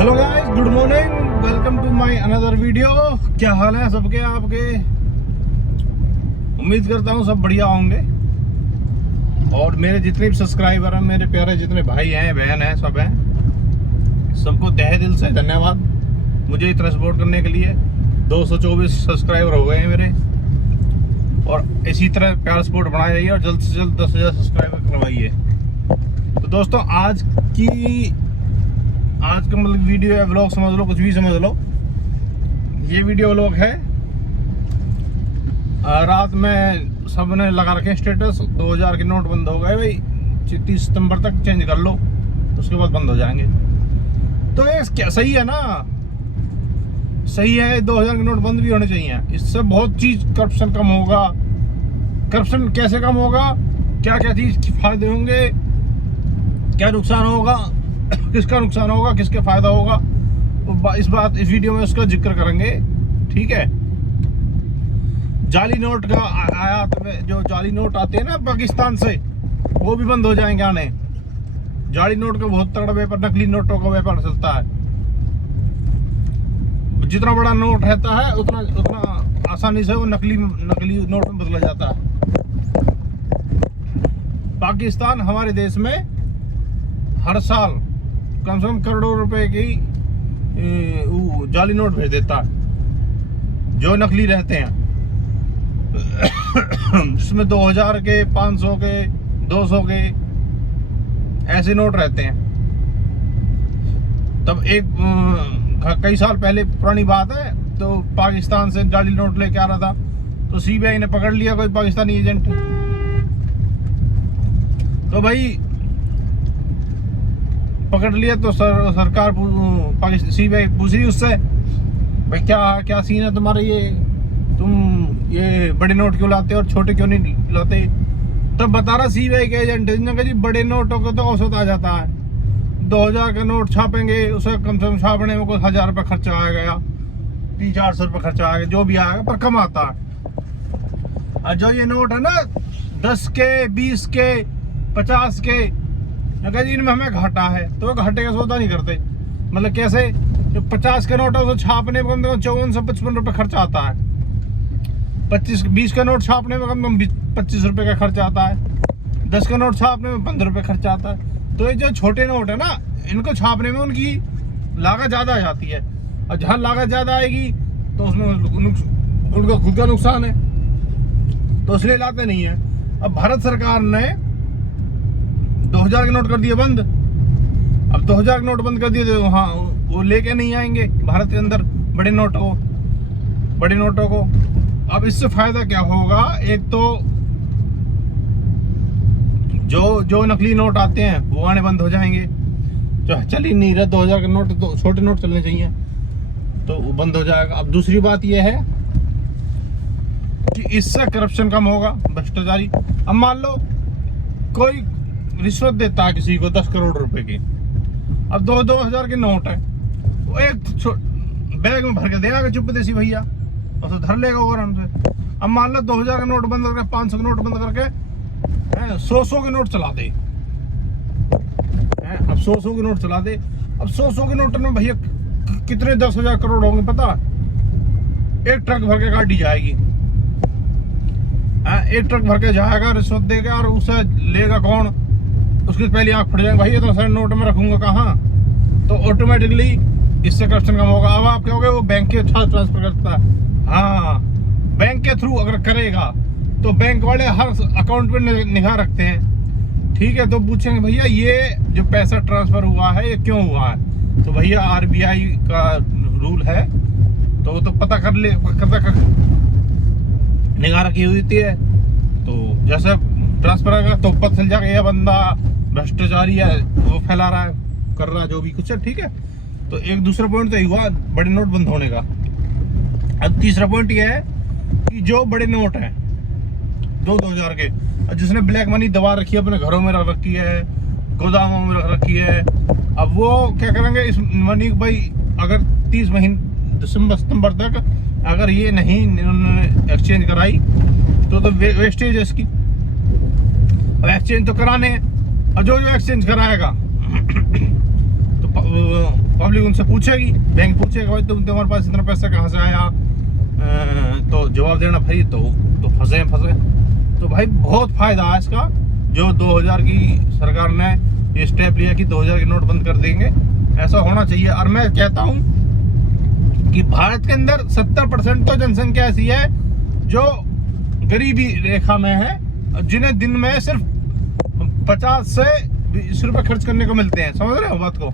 Hello guys, good morning, welcome to my another video. क्या हाल है सबके आपके? उम्मीद करता हूँ सब बढ़िया होंगे। और मेरे जितने भी सब्सक्राइबर हैं, मेरे प्यारे जितने भाई हैं बहन हैं सब हैं, सबको तहे दिल से धन्यवाद मुझे इतना सपोर्ट करने के लिए। 224 सब्सक्राइबर हो गए हैं मेरे, और इसी तरह प्यार सपोर्ट बनाए रहिए और जल्द से जल्द 10,000 सब्सक्राइबर करवाइए। तो दोस्तों आज का मतलब वीडियो है, व्लॉग समझ लो, कुछ भी समझ लो। ये वीडियो व्लॉग है। रात में सबने लगा रखे स्टेटस 2000 के नोट बंद हो गए भाई, 30 सितंबर तक चेंज कर लो, उसके बाद बंद हो जाएंगे। तो ये क्या सही है ना? सही है, 2000 के नोट बंद भी होने चाहिए। इससे बहुत चीज करप्शन कम होगा। करप्शन कैसे कम होगा, क्या क्या चीज के फायदे होंगे, क्या नुकसान होगा, किसका नुकसान होगा, किसके फायदा होगा, तो इस वीडियो में उसका जिक्र करेंगे। ठीक है। जाली नोट का आयात में जो जाली नोट आते हैं ना पाकिस्तान से, वो भी बंद हो जाएंगे आने। जाली नोट का बहुत तगड़ा व्यापार, नकली नोटों का व्यापार चलता है। जितना बड़ा नोट रहता है उतना आसानी से वो नकली नोट में बदला जाता है। पाकिस्तान हमारे देश में हर साल कम से कम करोड़ों रुपए की जाली नोट भेज देता है जो नकली रहते हैं, जिसमें 2000 के, 500 के, 200 के ऐसे नोट रहते हैं। तब कई साल पहले पुरानी बात है, तो पाकिस्तान से जाली नोट लेके आ रहा था, तो सीबीआई ने पकड़ लिया कोई पाकिस्तानी एजेंट। तो भाई पकड़ लिया तो सरकार सीबीआई पूछ रही उससे, भाई क्या सीन है तुम्हारा, तुम ये बड़े नोट क्यों लाते और छोटे क्यों नहीं लाते? तब बता रहा सीबीआई के एजेंट ने जी बड़े नोटों को तो औसत आ जाता है, 2000 का नोट छापेंगे उसे कम से कम छापने में कोई 1000 रुपये खर्चा आएगा, 300-400 रुपये खर्चा आएगा, जो भी आएगा, पर कम आता है। और जो ये नोट है ना 10 के, 20 के, 50 के, जी इनमें हमें घाटा है, तो वो घाटे का सौदा नहीं करते। मतलब कैसे? जो 50 के नोट है उसे छापने में कम से कम 54-55 रुपये खर्चा आता है। 20 का नोट छापने में कम से कम 25 रुपये का खर्चा आता है। 10 का नोट छापने में 15 रुपये खर्चा आता है। तो ये जो छोटे नोट है ना, इनको छापने में उनकी लागत ज़्यादा आ जाती है, और जहाँ लागत ज़्यादा आएगी तो उसमें उनका खुद का नुकसान है, तो इसलिए लाते नहीं है। अब भारत सरकार ने 2000 के नोट कर दिए बंद। अब 2000 के नोट बंद कर दिए तो हाँ, वो लेके नहीं आएंगे भारत के अंदर बड़े नोटों को। अब इससे फायदा क्या होगा? एक तो जो नकली नोट आते हैं वो आने बंद हो जाएंगे, जो चल ही नहीं रहा 2000 के नोट, तो छोटे नोट चलने चाहिए, तो वो बंद हो जाएगा। अब दूसरी बात यह है कि इससे करप्शन कम होगा, भ्रष्टाचारी। अब मान लो कोई रिश्वत देता है किसी को 10 करोड़ रुपए की, अब 2-2 हजार के नोट है, वो एक बैग में भर के देगा चुप देसी भैया, और तो धर लेगा वो आराम से। अब मान लो 2000 का नोट बंद करके, 500 के नोट बंद करके 100 के नोट चला दे। अब 100 के नोट चला दे। अब 100 के नोट में भैया कितने 10,000 करोड़ होंगे पता? एक ट्रक भर के गाड़ी जाएगी, एक ट्रक भर के जाएगा, रिश्वत देगा, और उसे लेगा कौन? उसकी पहली आंख फट जाएगी, भाई ये तो सर नोट में रखूंगा कहाँ? तो ऑटोमेटिकली इससे करप्शन कम होगा। अब आप कहोगे वो बैंक के थ्रू ट्रांसफर करता है, हाँ, बैंक के थ्रू अगर करेगा तो बैंक वाले हर अकाउंट पे निगाह रखते हैं। ठीक है, तो पूछेंगे भैया ये जो पैसा ट्रांसफर हुआ है ये क्यों हुआ है? तो भैया आरबीआई का रूल है, तो वो तो पता कर निगाह रखी हुई थी है, तो जैसे ट्रांसफर आएगा तो पता चल जाएगा ये बंदा भ्रष्टाचारी है, वो फैला रहा है, कर रहा है जो भी कुछ है। ठीक है, तो एक दूसरा पॉइंट तो ये हुआ बड़े नोट बंद होने का। अब तीसरा पॉइंट ये है कि जो बड़े नोट हैं 2-2000 के, जिसने ब्लैक मनी दबा रखी है, अपने घरों में रख रखी है, गोदामों में रख रखी है, अब वो क्या करेंगे इस मनी? भाई अगर 30 महीने दिसंबर तक अगर ये नहीं इन्होंने एक्सचेंज कराई तो वेस्टेज है इसकी। अब एक्सचेंज तो कराने हैं, और जो एक्सचेंज कराएगा तो पब्लिक उनसे पूछेगी, बैंक पूछेगा भाई तुम्हारे पास इतना पैसा कहाँ से आया, तो जवाब देना भाई तो फंसे। तो भाई बहुत फायदा है इसका, जो 2000 की सरकार ने ये स्टेप लिया कि 2000 के नोट बंद कर देंगे। ऐसा होना चाहिए। और मैं कहता हूँ कि भारत के अंदर 70% तो जनसंख्या ऐसी है जो गरीबी रेखा में है, जिन्हें दिन में सिर्फ 50 से 20 रुपए खर्च करने को मिलते हैं। समझ रहे हो बात को?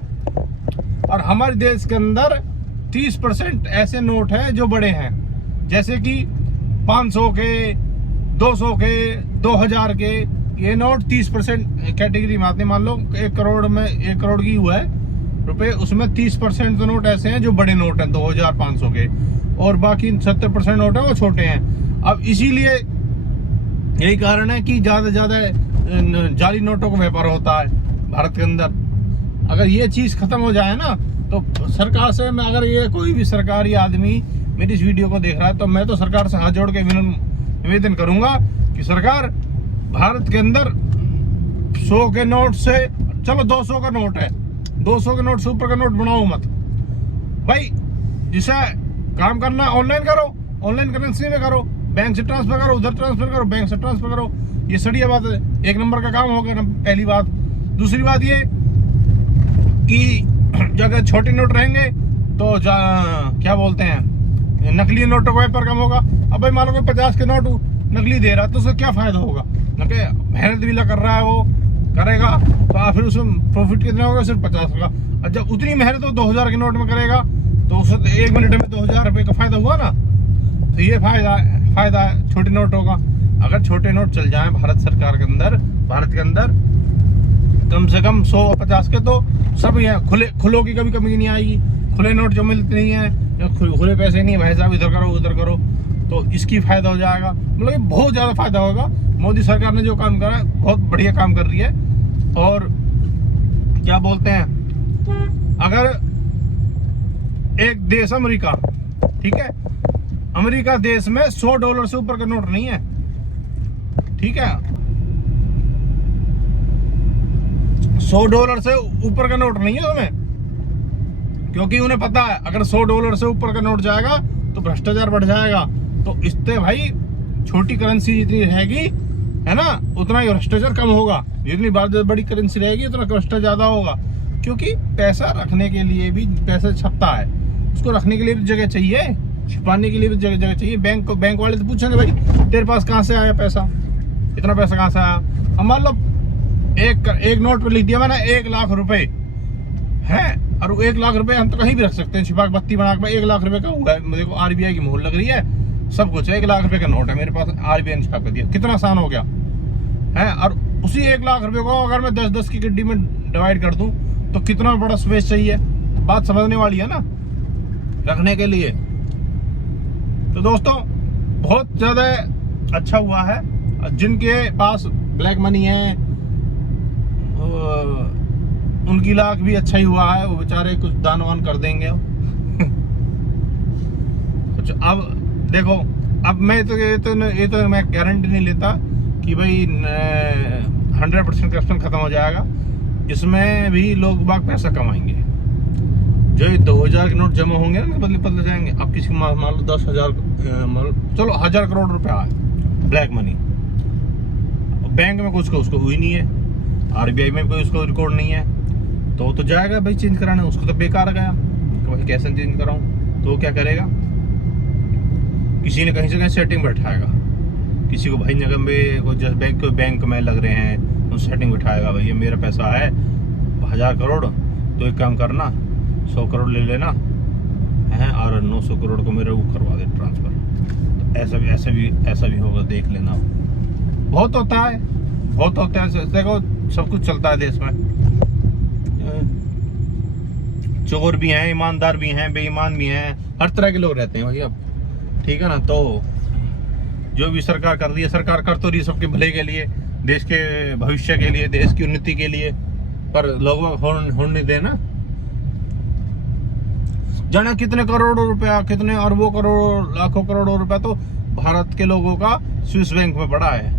और हमारे देश के अंदर 30% ऐसे नोट हैं जो बड़े हैं, जैसे कि 500 के, 200 के, 2000 के। ये नोट 30% कैटेगरी में आते हैं। मान लो 1 करोड़ में 1 करोड़ की हुआ है रुपए, उसमें 30% तो नोट ऐसे हैं जो बड़े नोट हैं 2000, 500 के, और बाकी 70% नोट है वो छोटे हैं। अब इसीलिए यही कारण है कि ज्यादा से ज्यादा जाली नोटों का व्यापार होता है भारत के अंदर। अगर ये चीज खत्म हो जाए ना, तो सरकार से मैं, अगर ये कोई भी सरकारी आदमी मेरी इस वीडियो को देख रहा है, तो मैं तो सरकार से हाथ जोड़ के निवेदन करूंगा कि सरकार भारत के अंदर 100 के नोट से, चलो 200 का नोट है, 200 के नोट से ऊपर का नोट बनाओ मत भाई। जिसे काम करना ऑनलाइन करो, ऑनलाइन करेंसी में करो, बैंक से ट्रांसफर करो, उधर ट्रांसफर करो, बैंक से ट्रांसफर करो। ये सड़िया बात है, 1 नंबर का काम होगा ना, पहली बात। दूसरी बात ये कि जगह छोटे नोट रहेंगे तो क्या बोलते हैं, नकली नोटों का व्यापार कम होगा। अब भाई मान लो 50 के नोट नकली दे रहा है तो उसका क्या फायदा होगा? मेहनत भी कर रहा है, वो करेगा तो फिर उसमें प्रॉफिट कितना होगा? सिर्फ 50 का। और जब उतनी मेहनत वो 2000 के नोट में करेगा तो उससे 1 मिनट में 2000 रुपये का फायदा हुआ ना। तो ये फायदा है छोटे नोटों का। अगर छोटे नोट चल जाएं भारत के अंदर कम से कम 100-50 के, तो सब यहाँ खुलों की कभी कमी नहीं आएगी। खुले नोट जो मिलते नहीं है, खुले पैसे नहीं है भाई साहब, इधर करो उधर करो, तो इसकी फायदा हो जाएगा। मतलब बहुत ज्यादा फायदा होगा। मोदी सरकार ने जो काम करा है बहुत बढ़िया काम कर रही है। और क्या बोलते हैं, अगर एक देश अमेरिका, ठीक है, अमेरिका देश में $100 से ऊपर का नोट नहीं है, ठीक है, $100 से ऊपर का नोट नहीं है उसमें, क्योंकि उन्हें पता है अगर $100 से ऊपर का नोट जाएगा तो भ्रष्टाचार बढ़ जाएगा। तो इससे भाई छोटी करेंसी जितनी रहेगी है ना, उतना ही भ्रष्टाचार कम होगा। जितनी बड़ी करेंसी रहेगी उतना भ्रष्टाचार ज्यादा होगा, क्योंकि पैसा रखने के लिए भी पैसा छपता है, उसको रखने के लिए भी जगह चाहिए, छिपाने के लिए भी जगह चाहिए। बैंक वाले तो पूछेंगे भाई तेरे पास कहाँ से आया पैसा, इतना पैसा कहाँ से आया। अब मान लो एक नोट पर लिख दिया मैंने 1 लाख रुपए है, और 1 लाख रुपए हम तो कहीं भी रख सकते हैं, छिपा के बत्ती बना के 1 लाख रुपए का हुआ है। देखो RBI की मोहर लग रही है, सब कुछ है, 1 लाख रुपए का नोट है मेरे पास, RBI ने छाप कर दिया, कितना आसान हो गया है। और उसी 1 लाख रुपए को अगर मैं 10-10 की गड्डी में डिवाइड कर दूं तो कितना बड़ा स्पेस चाहिए, बात समझने वाली है ना, रखने के लिए। तो दोस्तों बहुत ज्यादा अच्छा हुआ है। जिनके पास ब्लैक मनी है उनकी लाख भी अच्छा ही हुआ है, वो बेचारे कुछ दान वान कर देंगे कुछ। अब देखो, अब मैं तो ये तो मैं गारंटी नहीं लेता कि भाई 100% करप्शन खत्म हो जाएगा। इसमें भी लोग बाग पैसा कमाएंगे। जो 2000 के नोट जमा होंगे ना, बदले जाएंगे। अब किसी को मान लो 10,000, चलो 1000 करोड़ रुपया है ब्लैक मनी, बैंक में कुछ का उसको हुई नहीं है, RBI में कोई उसको रिकॉर्ड नहीं है, तो जाएगा भाई चेंज कराने। उसको तो बेकार गया तो भाई कैसे चेंज कराऊं, तो वो क्या करेगा, किसी ने कहीं से कहीं सेटिंग बैठाएगा, किसी को भाई नगर में कोई बैंक में लग रहे हैं तो सेटिंग बैठाएगा, भाई ये मेरा पैसा है 1000 करोड़, तो एक काम करना 100 करोड़ ले लेना है और 900 करोड़ को मेरे वो करवा दे ट्रांसफर। तो ऐसा भी होगा, देख लेना। बहुत होता है। देखो सब कुछ चलता है देश में, चोर भी हैं, ईमानदार भी हैं, बेईमान भी हैं, हर तरह के लोग रहते हैं भाई। अब ठीक है ना, तो जो भी सरकार कर रही है, सरकार कर तो रही है सबके भले के लिए, देश के भविष्य के लिए, देश की उन्नति के लिए, पर लोगों को होने देना। जाना कितने करोड़ों रुपया, कितने अरबों करोड़, लाखों करोड़ों रुपया तो भारत के लोगों का स्विस बैंक में पड़ा है।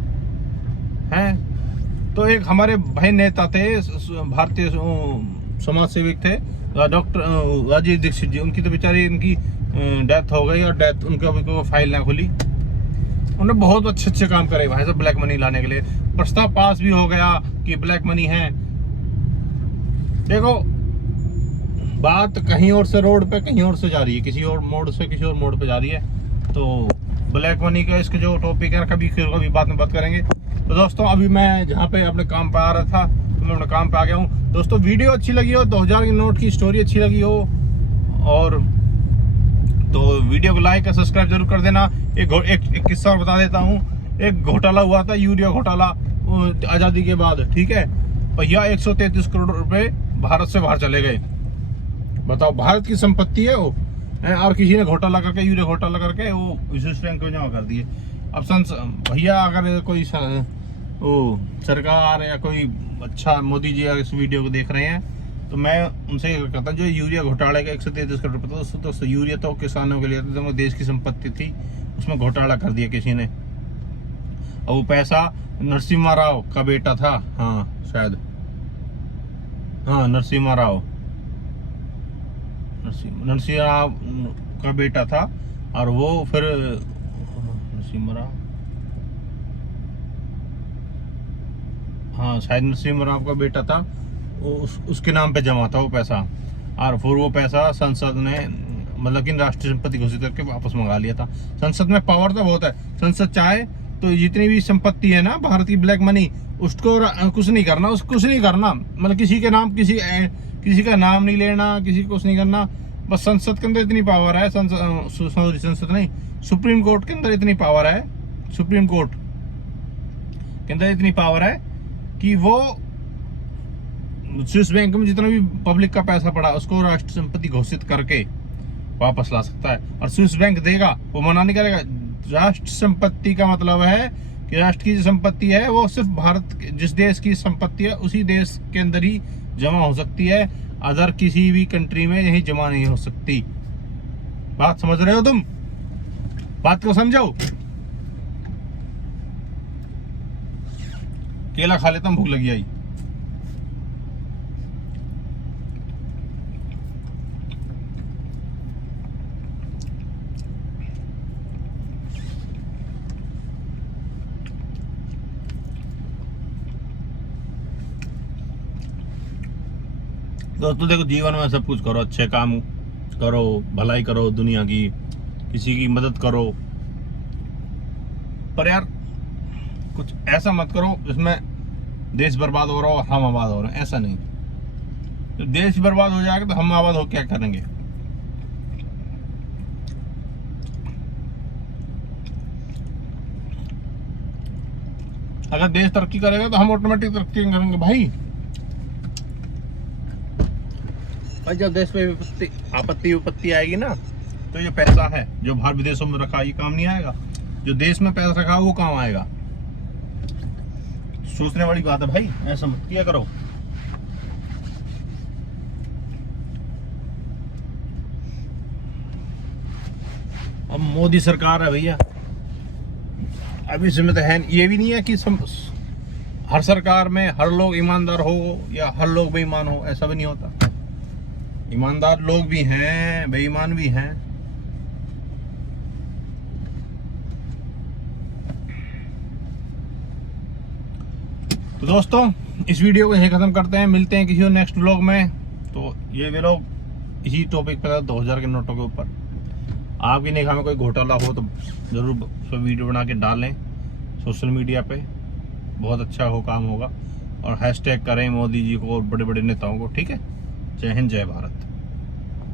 तो एक हमारे भाई नेता थे, भारतीय समाज सेविक थे डॉक्टर राजीव दीक्षित जी, उनकी तो बेचारी इनकी डेथ हो गई और डेथ उनका भी फाइल ना खुली। उन्होंने बहुत अच्छे काम करे भाई साहब ब्लैक मनी लाने के लिए। प्रस्ताव पास भी हो गया कि ब्लैक मनी है। देखो बात कहीं और से रोड पे कहीं और से जा रही है, किसी और मोड़ से किसी और मोड़ पे जा रही है। तो ब्लैक मनी का इसके जो टॉपिक है कभी बात में बात करेंगे। तो दोस्तों अभी मैं जहाँ पे अपने काम पे आ रहा था तो मैं अपने काम पे आ गया हूँ। दोस्तों वीडियो अच्छी लगी हो, 2000 के नोट की स्टोरी अच्छी लगी हो और तो वीडियो को लाइक और सब्सक्राइब जरूर कर देना। एक किस्सा और बता देता हूँ। एक घोटाला हुआ था, यूरिया घोटाला आज़ादी के बाद, ठीक है। भैया 133 करोड़ रुपए भारत से बाहर चले गए। बताओ, भारत की संपत्ति है वो, और किसी ने घोटाला करके, यूरिया घोटाला करके वो स्विस बैंक में जमा कर दिए। अब भैया अगर कोई वो सरकार या कोई अच्छा मोदी जी अगर इस वीडियो को देख रहे हैं तो मैं उनसे ये कहता हूँ, जो यूरिया घोटाले का 133 करोड़ रुपये था तो यूरिया तो किसानों के लिए तो देश की संपत्ति थी, उसमें घोटाला कर दिया किसी ने। और वो पैसा नरसिम्हा राव का बेटा था, हाँ शायद, हाँ नरसिम्हा राव का बेटा था। और वो फिर नरसिम्हा राव, हाँ शायद नरसिम्हा राव का बेटा था, उसके नाम पे जमा था वो पैसा। और फिर वो पैसा संसद ने मतलब कि राष्ट्रीय संपत्ति घोषित करके वापस मंगा लिया था। संसद में पावर तो बहुत है, संसद चाहे तो जितनी भी संपत्ति है ना भारत की ब्लैक मनी, उसको कुछ नहीं करना, कुछ नहीं करना, मतलब किसी के नाम किसी का नाम नहीं लेना, किसी को कुछ नहीं करना। बस संसद के अंदर इतनी पावर है, संसद नहीं, सुप्रीम कोर्ट के अंदर इतनी पावर है, सुप्रीम कोर्ट के अंदर इतनी पावर है कि वो स्विस बैंक में जितना भी पब्लिक का पैसा पड़ा उसको राष्ट्र संपत्ति घोषित करके वापस ला सकता है। और स्विस बैंक देगा, वो मना नहीं करेगा। राष्ट्र संपत्ति का मतलब है कि राष्ट्र की जो संपत्ति है वो सिर्फ भारत, जिस देश की संपत्ति है उसी देश के अंदर ही जमा हो सकती है, अदर किसी भी कंट्री में यही जमा नहीं हो सकती। बात समझ रहे हो तुम? बात को समझो। केला खा लेता हूं, भूख लगी आई। दोस्तों देखो, जीवन में सब कुछ करो, अच्छे काम करो, भलाई करो दुनिया की, किसी की मदद करो, पर यार कुछ ऐसा मत करो जिसमें देश बर्बाद हो रहा हो और हम आबाद हो रहे हैं। ऐसा नहीं, तो देश बर्बाद हो जाएगा तो हम आबाद हो क्या करेंगे? अगर देश तरक्की करेगा तो हम ऑटोमेटिक तरक्की करेंगे भाई। जब देश में विपत्ति आएगी ना, तो ये पैसा है जो बाहर विदेशों में रखा, ये काम नहीं आएगा। जो देश में पैसा रखा वो काम आएगा। सोचने वाली बात है भाई, ऐसा मत किया करो। अब मोदी सरकार है भैया, अभी इसमें तो है, ये भी नहीं है कि हर सरकार में हर लोग ईमानदार हो या हर लोग बेईमान हो, ऐसा भी नहीं होता। ईमानदार लोग भी हैं, बेईमान भी हैं। तो दोस्तों इस वीडियो को यहीं खत्म करते हैं, मिलते हैं किसी और नेक्स्ट व्लॉग में। तो ये व्लॉग इसी टॉपिक पर था, 2000 के नोटों के ऊपर। आपकी निगाह में कोई घोटाला हो तो जरूर वीडियो बना के डालें सोशल मीडिया पे, बहुत अच्छा हो काम होगा। और हैशटैग करें मोदी जी को और बड़े बड़े नेताओं को, ठीक है। जय हिंद, जय भारत।